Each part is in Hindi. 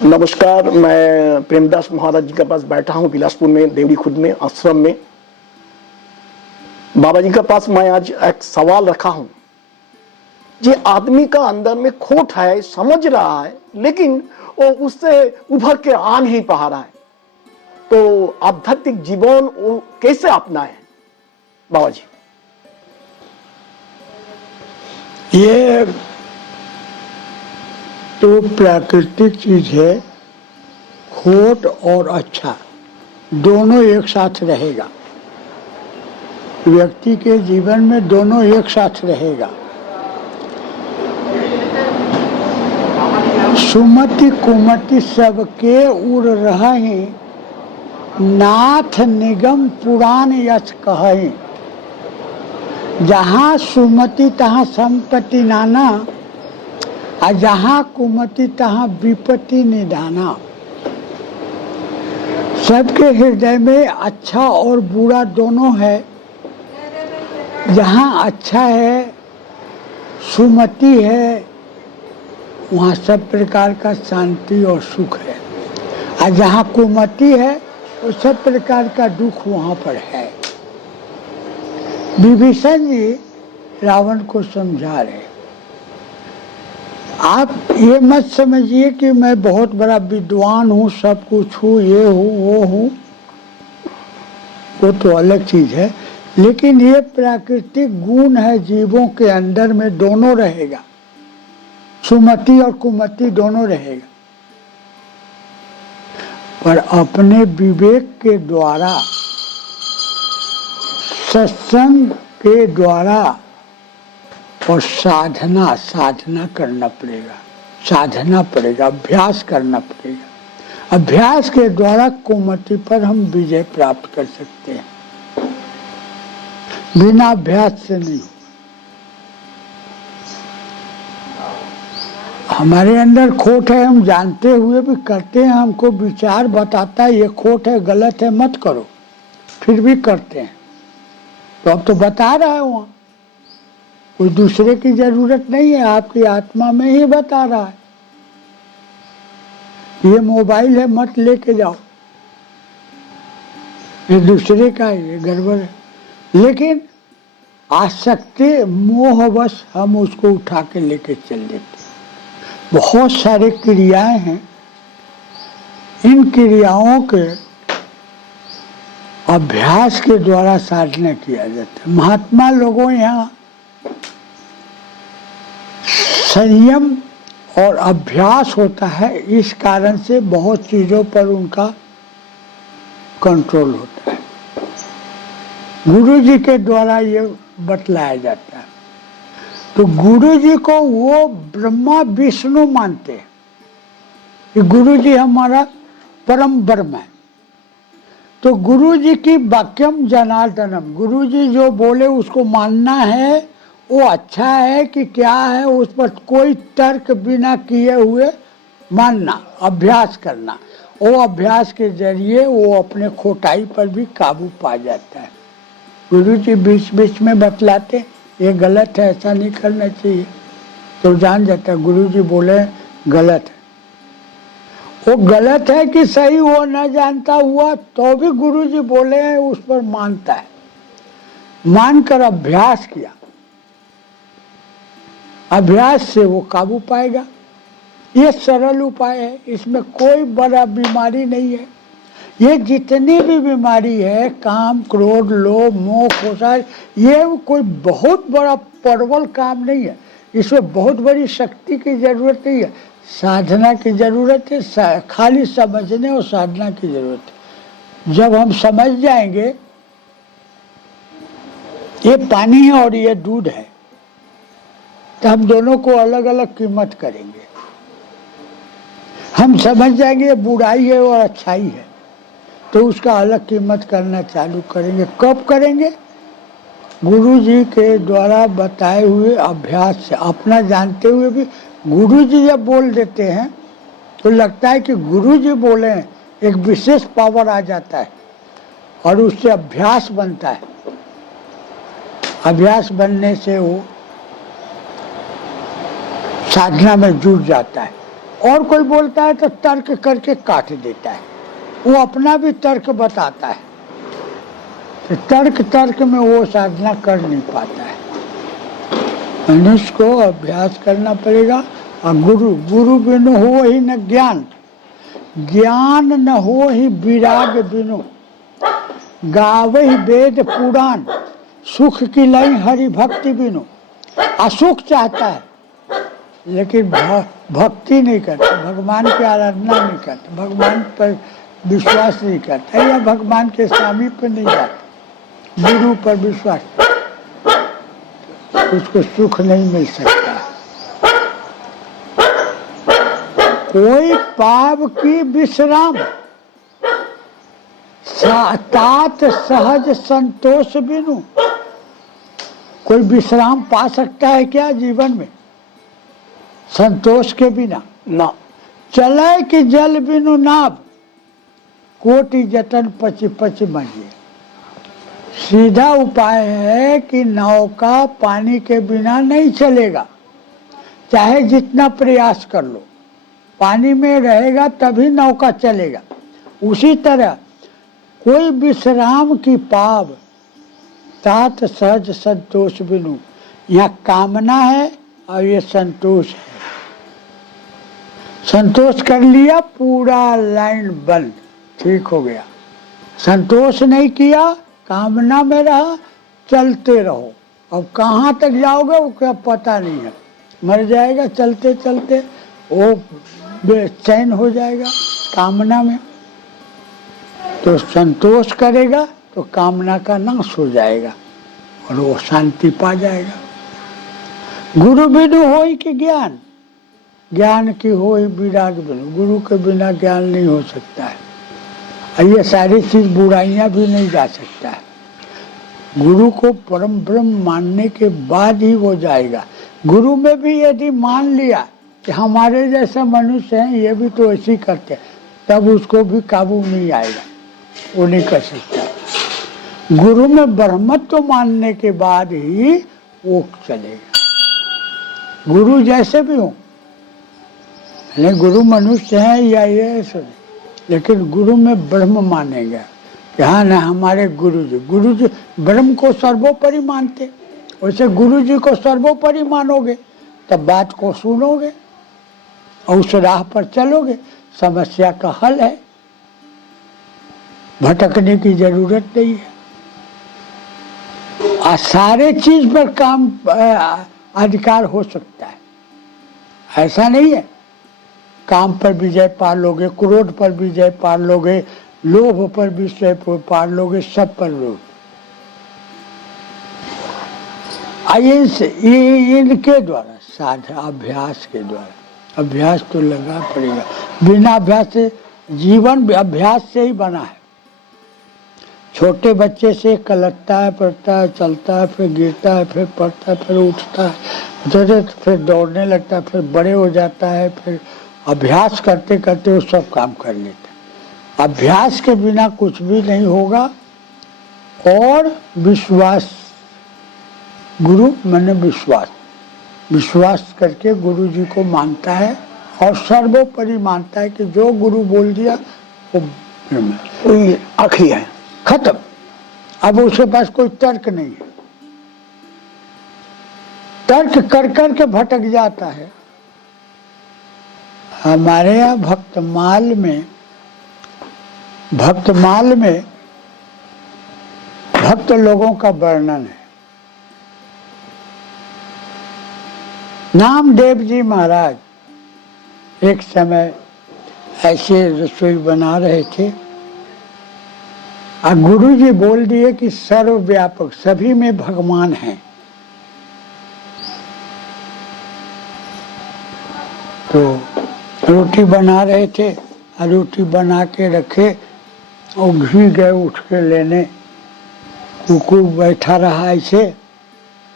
नमस्कार, मैं प्रेमदास महाराज जी के पास बैठा हूँ बिलासपुर में, देवरी खुद में, आश्रम में। बाबा जी के पास मैं आज एक सवाल रखा हूँ। ये आदमी का अंदर में खोट है, समझ रहा है, लेकिन वो उससे उभर के आ नहीं पा रहा है। तो आध्यात्मिक जीवन वो कैसे अपनाए बाबा जी? ये तो प्राकृतिक चीज है। खोट और अच्छा दोनों एक साथ रहेगा। व्यक्ति के जीवन में दोनों एक साथ रहेगा। सुमति कुमति सबके उड़ रहे, नाथ निगम पुराण यश कहे। जहाँ सुमति तहाँ संपत्ति नाना, और जहाँ कुमति तहाँ विपत्ति निधाना। सबके हृदय में अच्छा और बुरा दोनों है। जहाँ अच्छा है, सुमति है, वहाँ सब प्रकार का शांति और सुख है। और जहाँ कुमति है, वो सब प्रकार का दुख वहाँ पर है। विभीषण जी रावण को समझा रहे, आप ये मत समझिए कि मैं बहुत बड़ा विद्वान हूँ, सब कुछ हूँ, ये हूँ वो हूँ, वो तो अलग चीज है। लेकिन ये प्राकृतिक गुण है, जीवों के अंदर में दोनों रहेगा। सुमति और कुमति दोनों रहेगा। पर अपने विवेक के द्वारा, सत्संग के द्वारा और साधना करना पड़ेगा। साधना पड़ेगा, अभ्यास करना पड़ेगा। अभ्यास के द्वारा कुमति पर हम विजय प्राप्त कर सकते हैं। बिना अभ्यास से नहीं। हमारे अंदर खोट है, हम जानते हुए भी करते हैं। हमको विचार बताता है ये खोट है, गलत है, मत करो, फिर भी करते हैं। तो अब तो बता रहा है, वहां कोई दूसरे की जरूरत नहीं है, आपकी आत्मा में ही बता रहा है। ये मोबाइल है, मत लेके जाओ, ये दूसरे का है, ये गड़बड़ है। लेकिन आसक्ति मोहवश हम उसको उठा के लेके चल देते। बहुत सारे क्रियाएं हैं, इन क्रियाओं के अभ्यास के द्वारा साधना किया जाता है। महात्मा लोगों यहाँ संयम और अभ्यास होता है, इस कारण से बहुत चीजों पर उनका कंट्रोल होता है। गुरु जी के द्वारा ये बतलाया जाता है। तो गुरु जी को वो ब्रह्मा विष्णु मानते हैं कि गुरु जी हमारा परम ब्रह्म है। तो गुरु जी की वाक्यम जनार्दनम, गुरु जी जो बोले उसको मानना है। वो अच्छा है कि क्या है, उस पर कोई तर्क बिना किए हुए मानना, अभ्यास करना। वो अभ्यास के जरिए वो अपने खोटाई पर भी काबू पा जाता है। गुरु जी बीच बीच में बतलाते ये गलत है, ऐसा नहीं करना चाहिए, तो जान जाता है गुरु जी बोले गलत है। वो गलत है कि सही वो न जानता हुआ तो भी गुरु जी बोले हैं, उस पर मानता है। मानकर अभ्यास किया, अभ्यास से वो काबू पाएगा। ये सरल उपाय है, इसमें कोई बड़ा बीमारी नहीं है। ये जितनी भी बीमारी है, काम क्रोध लोभ मोह कोसार, ये कोई बहुत बड़ा प्रबल काम नहीं है। इसमें बहुत बड़ी शक्ति की जरूरत नहीं है, साधना की जरूरत है। खाली समझने और साधना की जरूरत है। जब हम समझ जाएंगे ये पानी है और ये दूध है, तो हम दोनों को अलग अलग कीमत करेंगे। हम समझ जाएंगे ये बुराई है और अच्छाई है, तो उसका अलग कीमत करना चालू करेंगे। कब करेंगे? गुरु जी के द्वारा बताए हुए अभ्यास से। अपना जानते हुए भी गुरु जी जब बोल देते हैं तो लगता है कि गुरु जी बोले हैं, एक विशेष पावर आ जाता है और उससे अभ्यास बनता है। अभ्यास बनने से वो साधना में जुड़ जाता है। और कोई बोलता है तो तर्क करके काट देता है, वो अपना भी तर्क बताता है। तो तर्क में वो साधना कर नहीं पाता है। मनुष्य को अभ्यास करना पड़ेगा। और गुरु बिनु हो ही न ज्ञान, ज्ञान न हो ही विराग बिनु, गावे ही वेद पुराण, सुख की लई हरि भक्ति बिनु। असुख चाहता है लेकिन भक्ति नहीं करता, भगवान की आराधना नहीं करता, भगवान पर विश्वास नहीं करता, या भगवान के स्वामी पर नहीं जाता, गुरु पर विश्वास, उसको सुख नहीं मिल सकता। कोई पाप की विश्राम, तात सहज संतोष बिनु। कोई विश्राम पा सकता है क्या जीवन में संतोष के बिना? ना। चले कि जल बिनु नाव, कोटि जतन पच पच मरिए। सीधा उपाय है कि नौका पानी के बिना नहीं चलेगा, चाहे जितना प्रयास कर लो, पानी में रहेगा तभी नौका चलेगा। उसी तरह कोई विश्राम की पाव, तात सहज संतोष बिनु। यहाँ कामना है और ये संतोष है। संतोष कर लिया, पूरा लाइन बंद, ठीक हो गया। संतोष नहीं किया, कामना में रहा, चलते रहो। अब कहाँ तक जाओगे वो क्या पता नहीं है, मर जाएगा चलते चलते, वो बेचैन हो जाएगा कामना में। तो संतोष करेगा तो कामना का नाश हो जाएगा और वो शांति पा जाएगा। गुरु बिनु होई कि ज्ञान, ज्ञान की होई विराग बिनु। गुरु के बिना ज्ञान नहीं हो सकता है, और ये सारी चीज बुराइयां भी नहीं जा सकता है। गुरु को परम ब्रह्म मानने के बाद ही वो जाएगा। गुरु में भी यदि मान लिया कि हमारे जैसा मनुष्य हैं, ये भी तो ऐसे ही करते हैं, तब उसको भी काबू नहीं आएगा, वो नहीं कर सकता। गुरु में ब्रह्मत्व मानने के बाद ही वो चलेगा। गुरु जैसे भी हो, गुरु मनुष्य हैं या ये सब, लेकिन गुरु में ब्रह्म मानेगा कि हाँ ना, हमारे गुरु जी ब्रह्म को सर्वोपरि मानते। वैसे गुरु जी को सर्वोपरि मानोगे तब बात को सुनोगे और उस राह पर चलोगे, समस्या का हल है, भटकने की जरूरत नहीं है। सारे चीज पर काम अधिकार हो सकता है, ऐसा नहीं है। काम पर विजय पा लोगे, क्रोध पर विजय पा लोगे, लोभ पर विजय पा लोगे, सब पर लोग। इनके द्वारा साधना, अभ्यास के द्वारा, अभ्यास तो लगा पड़ेगा। बिना अभ्यास से जीवन अभ्यास से ही बना है। छोटे बच्चे से कलटता है, पढ़ता है, चलता है, फिर गिरता है, फिर पढ़ता है, फिर उठता है, फिर दौड़ने लगता है, फिर बड़े हो जाता है, फिर अभ्यास करते करते वो सब काम कर लेता है। अभ्यास के बिना कुछ भी नहीं होगा। और विश्वास, गुरु माने विश्वास, विश्वास करके गुरु जी को मानता है और सर्वोपरि मानता है कि जो गुरु बोल दिया वो कोई आखिरी है, खत्म। अब उसके पास कोई तर्क नहीं है, तर्क कर कर के भटक जाता है। हमारे यहाँ भक्तमाल में भक्त लोगों का वर्णन है। नामदेव जी महाराज एक समय ऐसे रसोई बना रहे थे और गुरु जी बोल दिए कि सर्वव्यापक, सभी में भगवान हैं। तो रोटी बना रहे थे और रोटी बना के रखे और घी गए उठ के लेने, कुकुर बैठा रहा ऐसे,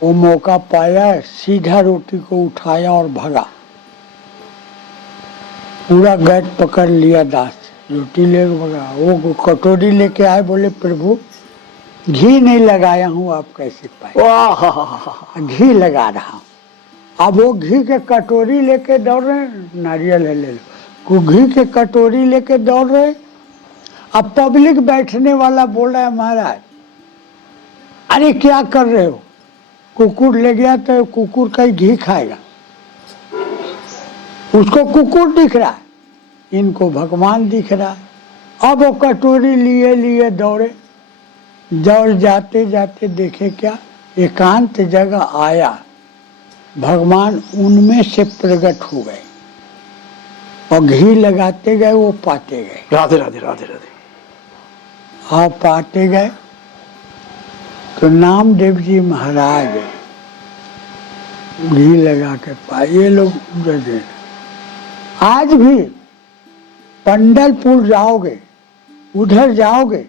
वो मौका पाया, सीधा रोटी को उठाया और भगा, पूरा गैट पकड़ लिया दांत से, रोटी ले भगा। वो कटोरी लेके आए, बोले प्रभु घी नहीं लगाया हूँ, आप कैसे पाए? घी लगा रहा हूँ। अब वो घी के कटोरी लेके दौड़ रहे हैं, नारियल है ले लो, वो घी के कटोरी लेके दौड़ रहे हैं। अब पब्लिक बैठने वाला बोल रहा है महाराज अरे क्या कर रहे हो, कुकुर ले गया तो कुकुर का ही घी खाएगा। उसको कुकुर दिख रहा है, इनको भगवान दिख रहा है। अब वो कटोरी लिए लिए दौड़े, दौड़ जाते जाते देखे क्या, एकांत जगह आया, भगवान उनमें से प्रकट हो गए और घी लगाते गए, वो पाते गए। राधे राधे राधे राधे। आप पाते गए तो नामदेव जी महाराज घी लगा के पाए। ये लोग दे आज भी पंडलपुर जाओगे, उधर जाओगे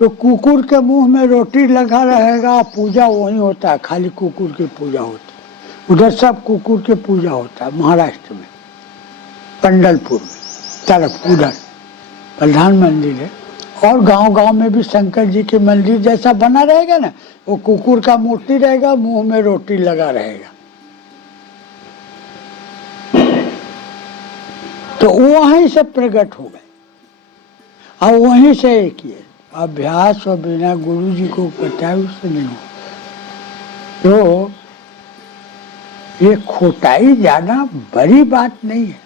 तो कुकुर के मुंह में रोटी लगा रहेगा, पूजा वही होता है, खाली कुकुर की पूजा होती है। उधर सब कुकुर की पूजा होता है। महाराष्ट्र में पंडलपुर में तरफ उधर प्रधान मंदिर है, और गांव गांव में भी शंकर जी के मंदिर जैसा बना रहेगा ना, वो कुकुर का मूर्ति रहेगा, मुंह में रोटी लगा रहेगा। तो वहीं से प्रकट हो गए और वहीं से एक किए। अभ्यास और बिना गुरु जी को बताए उससे नहीं हो। तो ये खोटाई जाना बड़ी बात नहीं है।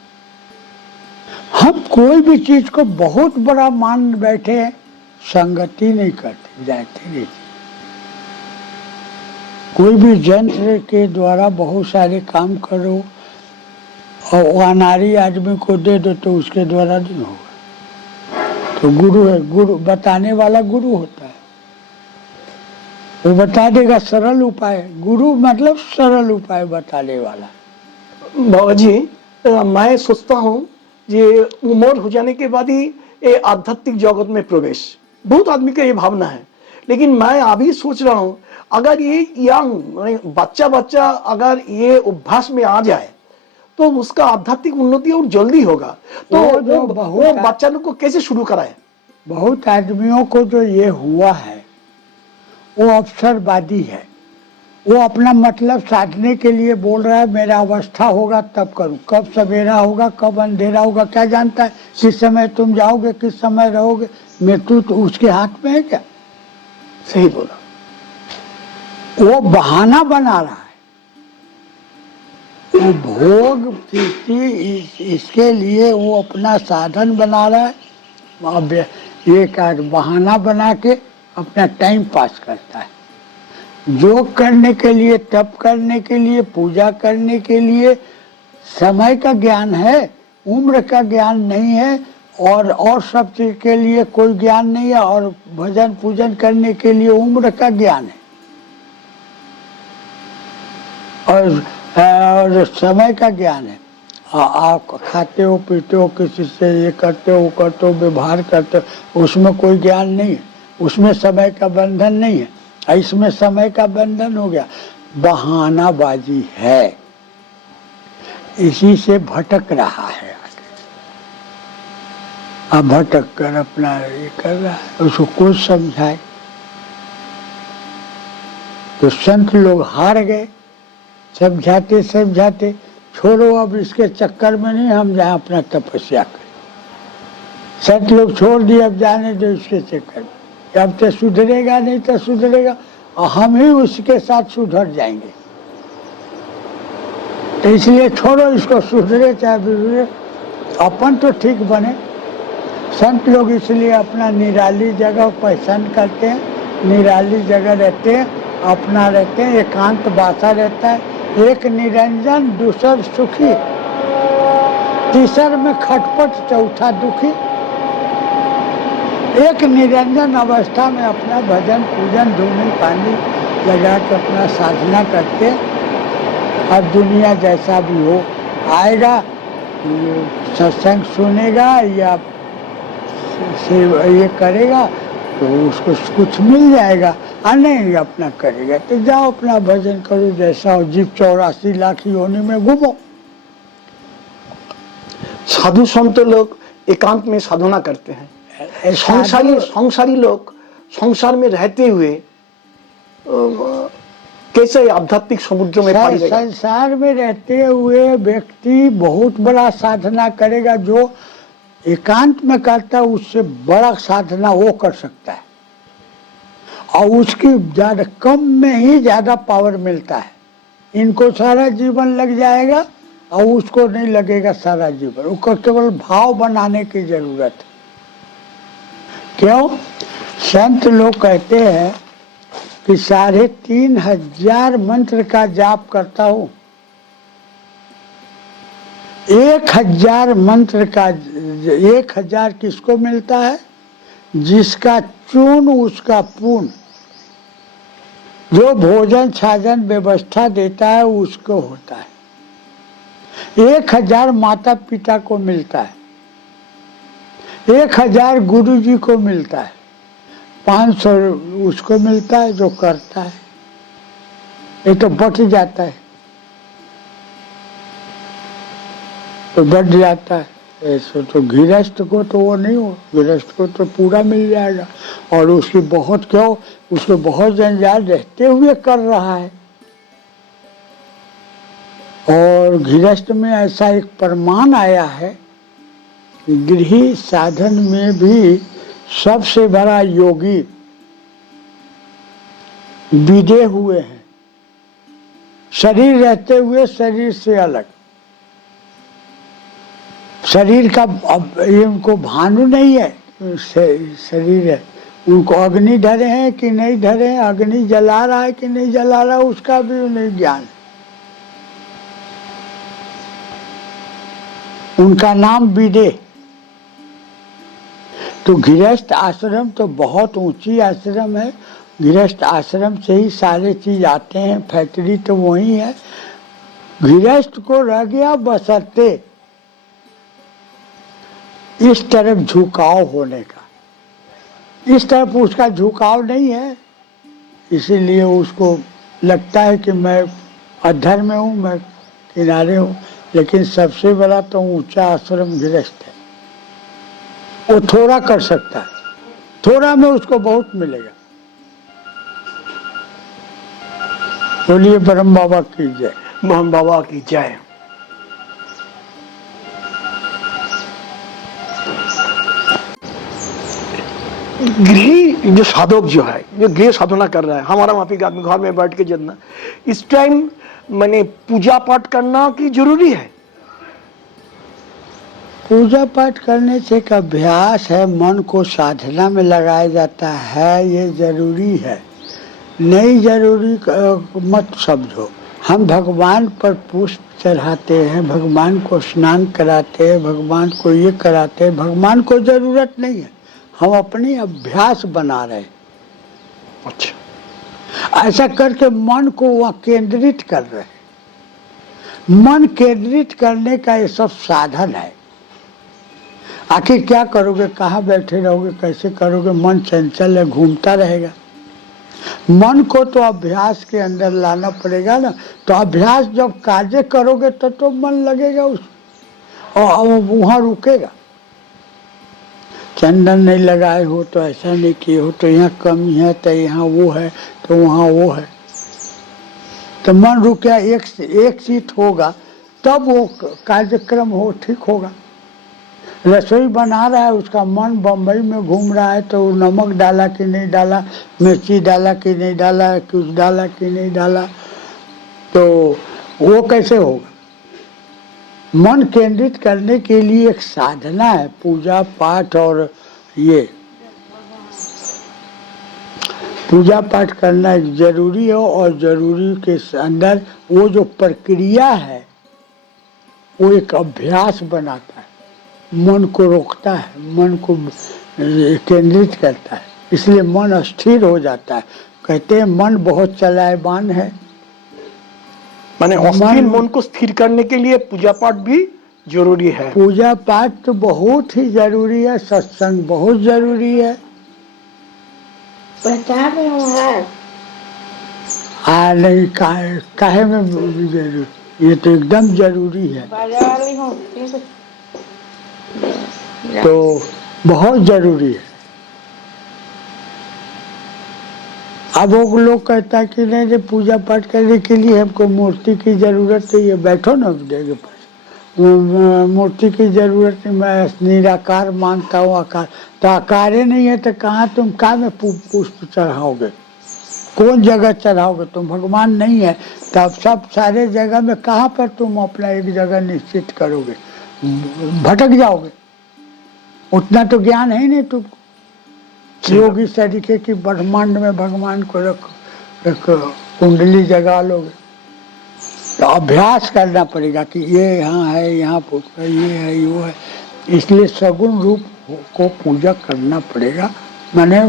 हम कोई भी चीज को बहुत बड़ा मान बैठे हैं, संगति नहीं करते, जाते नहीं। कोई भी यंत्र के द्वारा बहुत सारे काम करो और वो अनारी आदमी को दे दो तो उसके द्वारा नहीं होगा। तो गुरु है, गुरु बताने वाला गुरु होता है, वो बता देगा सरल उपाय। गुरु मतलब सरल उपाय बताने वाला। बाबा जी मैं सोचता हूँ ये उम्र हो जाने के बाद ही ये आध्यात्मिक जगत में प्रवेश, बहुत आदमी का ये भावना है। लेकिन मैं अभी सोच रहा हूँ अगर ये यंग बच्चा अगर ये अभ्यास में आ जाए तो उसका आध्यात्मिक उन्नति और जल्दी होगा। तो वो बच्चा लोग को कैसे शुरू कराए? बहुत आदमियों को जो ये हुआ है वो अवसरवादी है। वो अपना मतलब साधने के लिए बोल रहा है मेरा अवस्था होगा तब करूं, कब सवेरा होगा कब अंधेरा होगा क्या जानता है, किस समय तुम जाओगे किस समय रहोगे, मृत्यु तो उसके हाथ में है क्या? सही बोला। वो बहाना बना रहा है, वो भोग प्रीति इसके लिए वो अपना साधन बना रहा है। अब ये बहाना बना के अपना टाइम पास करता है। योग करने के लिए, तप करने के लिए, पूजा करने के लिए समय का ज्ञान है, उम्र का ज्ञान नहीं है, और सब चीज के लिए कोई ज्ञान नहीं है, और भजन पूजन करने के लिए उम्र का ज्ञान है और समय का ज्ञान है। आप खाते हो पीते हो, किसी से ये करते हो वो करते हो, व्यवहार करते हो, उसमें कोई ज्ञान नहीं है, उसमें समय का बंधन नहीं है। इसमें समय का बंधन हो गया, बहानाबाजी है, इसी से भटक रहा है। अब भटक कर अपना ये कर रहा है, उसको कुछ समझाए तो संत लोग हार गए, समझाते समझाते छोड़ो अब इसके चक्कर में नहीं, हम जाए अपना तपस्या करें। संत लोग छोड़ दिए, अब जाने दो इसके चक्कर में, अब तो सुधरेगा नहीं तो सुधरेगा और हम ही उसके साथ सुधर जाएंगे, तो इसलिए छोड़ो इसको, सुधरे चाहे बिगड़े अपन तो ठीक बने। संत लोग इसलिए अपना निराली जगह पहचान करते हैं, निराली जगह रहते हैं, अपना रहते हैं, एकांत बासा रहता है। एक निरंजन दूसर सुखी, तीसर में खटपट चौथा दुखी। एक निरंजन अवस्था में अपना भजन पूजन धूनी पानी लगा के अपना साधना करते, और दुनिया जैसा भी हो आएगा, सत्संग सुनेगा या ये करेगा तो उसको कुछ मिल जाएगा, और नहीं अपना करेगा तो जाओ अपना भजन करो, जैसा हो, जीव 84 लाख योनि में घूमो। साधु संत लोग एकांत में साधना करते हैं। संसारी लोग संसार में रहते हुए कैसे आध्यात्मिक समुद्र में पारी रहेगा? संसार में रहते हुए व्यक्ति बहुत बड़ा साधना करेगा, जो एकांत में करता है उससे बड़ा साधना वो कर सकता है, और उसकी ज्यादा कम में ही ज्यादा पावर मिलता है। इनको सारा जीवन लग जाएगा और उसको नहीं लगेगा सारा जीवन, उसको केवल भाव बनाने की जरूरत है। क्यों? संत लोग कहते हैं कि 3,500 मंत्र का जाप करता हूं, 1,000 मंत्र का 1,000 किसको मिलता है? जिसका चून उसका पूर्ण, जो भोजन छाजन व्यवस्था देता है उसको होता है। 1,000 माता पिता को मिलता है, 1,000 गुरु जी को मिलता है, 500 उसको मिलता है जो करता है। ये तो बट जाता है, तो बढ़ जाता है। ऐसे तो गृहस्थ को तो वो नहीं हो, गृहस्थ को तो पूरा मिल जाएगा, और उसकी बहुत क्यों, उसको बहुत जंजाल रहते हुए कर रहा है। और गृहस्थ में ऐसा एक प्रमाण आया है, गृह साधन में भी सबसे बड़ा योगी विदे हुए हैं, शरीर रहते हुए शरीर से अलग। शरीर का अब ये उनको भानु नहीं है, शरीर है, उनको अग्नि धरे हैं कि नहीं धरे हैं, अग्नि जला रहा है कि नहीं जला रहा है, उसका भी उन्हें ज्ञान। उनका नाम विदे। तो गृहस्थ आश्रम तो बहुत ऊंची आश्रम है, गृहस्थ आश्रम से ही सारे चीज आते हैं, फैक्ट्री तो वही है। गृहस्थ को रह गया बशर्ते इस तरफ झुकाव होने का, इस तरफ उसका झुकाव नहीं है, इसीलिए उसको लगता है कि मैं अधर में हूँ, मैं किनारे हूँ। लेकिन सबसे बड़ा तो ऊंचा आश्रम गृहस्थ है, वो थोड़ा कर सकता है, थोड़ा में उसको बहुत मिलेगा। बोलिए ब्रह्म बाबा की जय। मोहन बाबा की जय। गृह जो साधक जो है, जो गृह साधना कर रहा है, हमारा माफी का आदमी घर में बैठ के जितना, इस टाइम मैंने पूजा पाठ करना की जरूरी है? पूजा पाठ करने से एक अभ्यास है, मन को साधना में लगाया जाता है, ये जरूरी है। नहीं जरूरी मत समझो। हम भगवान पर पुष्प चढ़ाते हैं, भगवान को स्नान कराते हैं, भगवान को ये कराते हैं, भगवान को जरूरत नहीं है, हम अपनी अभ्यास बना रहे हैं। अच्छा, ऐसा करके मन को वहाँ केंद्रित कर रहे हैं। मन केंद्रित करने का ये सब साधन है। आखिर क्या करोगे, कहाँ बैठे रहोगे, कैसे करोगे? मन चंचल है, घूमता रहेगा। मन को तो अभ्यास के अंदर लाना पड़ेगा ना। तो अभ्यास जब कार्य करोगे तो मन लगेगा उस, और वहाँ रुकेगा। चंदन नहीं लगाए हो तो ऐसा नहीं किए हो, तो यहाँ कमी है, तो यहाँ वो है, तो वहाँ वो है, तो मन रुक गया। एक सीट होगा तब वो कार्यक्रम हो ठीक होगा। रसोई बना रहा है, उसका मन बम्बई में घूम रहा है, तो नमक डाला कि नहीं डाला, मिर्ची डाला कि नहीं डाला, कुछ डाला कि नहीं डाला, तो वो कैसे होगा? मन केंद्रित करने के लिए एक साधना है, पूजा पाठ। और ये पूजा पाठ करना जरूरी है, और जरूरी के अंदर वो जो प्रक्रिया है वो एक अभ्यास बनाता है, मन को रोकता है, मन को केंद्रित करता है, इसलिए मन स्थिर हो जाता है। कहते हैं मन बहुत चलायमान है। माने अस्थिर मन को स्थिर करने के लिए पूजा पाठ भी जरूरी है। पूजा पाठ तो बहुत ही जरूरी है, सत्संग बहुत जरूरी है। नहीं काहे में जरूरी, ये तो एकदम जरूरी है। तो बहुत जरूरी है। अब वो लोग कहता है कि नहीं, पूजा पाठ करने के लिए हमको मूर्ति की जरूरत है, ये बैठो ना देंगे मूर्ति की जरूरत नहीं, मैं निराकार मानता हूँ, आकार तो आकार ही नहीं है तो कहाँ तुम कहाँ में पुष्प चढ़ाओगे, कौन जगह चढ़ाओगे, तुम भगवान नहीं है तब सब सारे जगह में कहाँ पर तुम अपना एक जगह निश्चित करोगे, भटक जाओगे, उतना तो ज्ञान है ही नहीं तुमको। लोग इस तरीके की ब्रह्मांड में भगवान को रख एक कुंडली जगा लोगे, तो अभ्यास करना पड़ेगा कि ये यहाँ है, यहाँ पुष्प है, ये है, वो है, इसलिए सगुण रूप को पूजा करना पड़ेगा। मैंने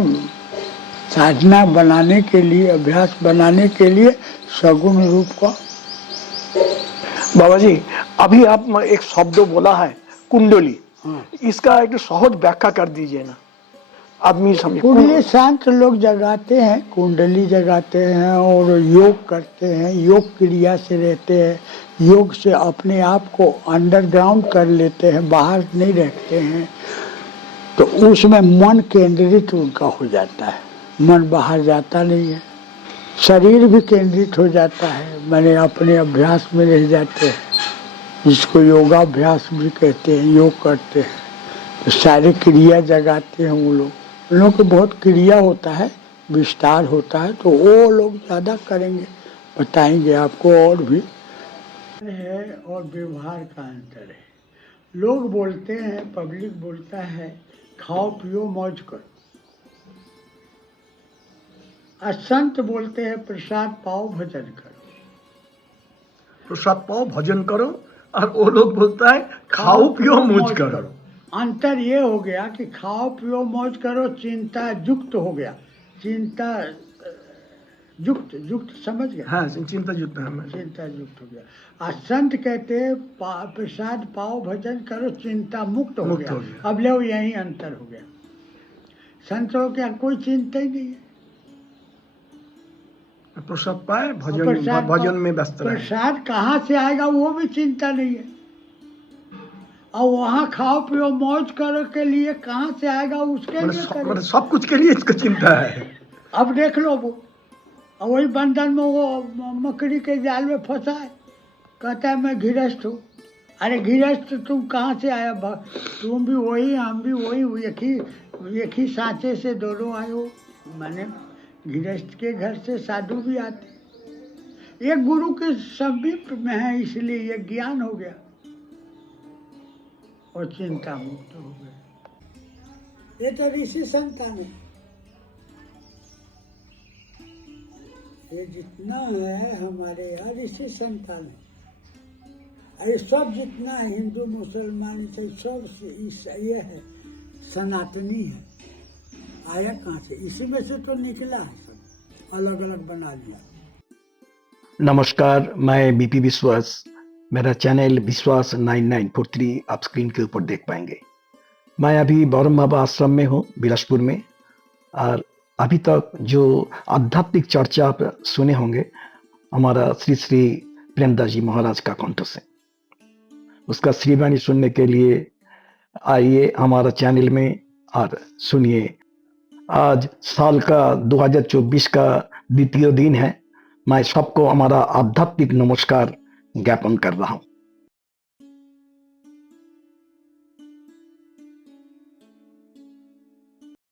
साधना बनाने के लिए, अभ्यास बनाने के लिए सगुण रूप का। बाबा जी, अभी आप एक शब्द बोला है कुंडली, इसका एक सहज व्याख्या कर दीजिए ना, आदमी समझे। कुंडली शांत लोग जगाते हैं, कुंडली जगाते हैं और योग करते हैं, योग क्रिया से रहते हैं, योग से अपने आप को अंडरग्राउंड कर लेते हैं, बाहर नहीं रखते हैं, तो उसमें मन केंद्रित उनका हो जाता है, मन बाहर जाता नहीं है, शरीर भी केंद्रित हो जाता है, मैंने अपने अभ्यास में रह जाते हैं, जिसको योगाभ्यास भी कहते हैं, योग करते हैं, तो सारे क्रिया जगाते हैं वो लोग। उन लोगों को बहुत क्रिया होता है, विस्तार होता है, तो वो लोग ज़्यादा करेंगे, बताएंगे आपको और भी है। और व्यवहार का अंतर है, लोग बोलते हैं, पब्लिक बोलता है खाओ पियो मौज करो, और संत बोलते हैं प्रसाद पाओ भजन करो। प्रसाद पाओ भजन करो, और वो लोग बोलता है खाओ पियो मौज करो। अंतर ये हो गया कि खाओ पियो मौज करो चिंता युक्त हो गया, चिंता युक्त समझ गया, हाँ, चिंता युक्त है, चिंता युक्त हो गया। और संत कहते हैं प्रसाद पाओ भजन करो चिंता मुक्त हो गया। अब लो यही अंतर हो गया, संतों के कोई चिंता ही नहीं है, प्रसाद पाए भजन में व्यस्त रहे। प्रसाद कहाँ से आएगा वो भी चिंता नहीं है, और वहाँ खाओ पियो मौज करो के लिए कहाँ से आएगा उसके लिए सब कुछ के लिए इसका चिंता है। अब देख लो वो, और वही बंधन में वो मकड़ी के जाल में फंसा है, कहता है मैं गृहस्थ हूँ। अरे गृहस्थ तुम कहाँ से आया, तुम भी वही हम भी वही, एक ही सांचे से दोनों आए हो। मैंने गृहस्थ के घर से साधु भी आते, एक गुरु के समीप में है, इसलिए ये ज्ञान हो गया और चिंता मुक्त हो गए। ये तो ऋषि संतान है, ये जितना है हमारे यहाँ ऋषि संतान है, अरे सब जितना है हिंदू मुसलमान सब ये है सनातनी है, आया कहाँ से, इसी में से तो निकला है, सब अलग अलग बना लिया। नमस्कार, मैं बीपी विश्वास, मेरा चैनल विश्वास 9943 आप स्क्रीन के ऊपर देख पाएंगे। मैं अभी ब्रह्म बाबा आश्रम में हूँ बिलासपुर में, और अभी तक जो आध्यात्मिक चर्चा आप सुने होंगे हमारा श्री श्री प्रेमदास जी महाराज का कंठ से, उसका श्रीवाणी सुनने के लिए आइए हमारा चैनल में और सुनिए। आज साल का 2024 का द्वितीय दिन है, मैं सबको हमारा आध्यात्मिक नमस्कार ज्ञापन कर रहा हूँ।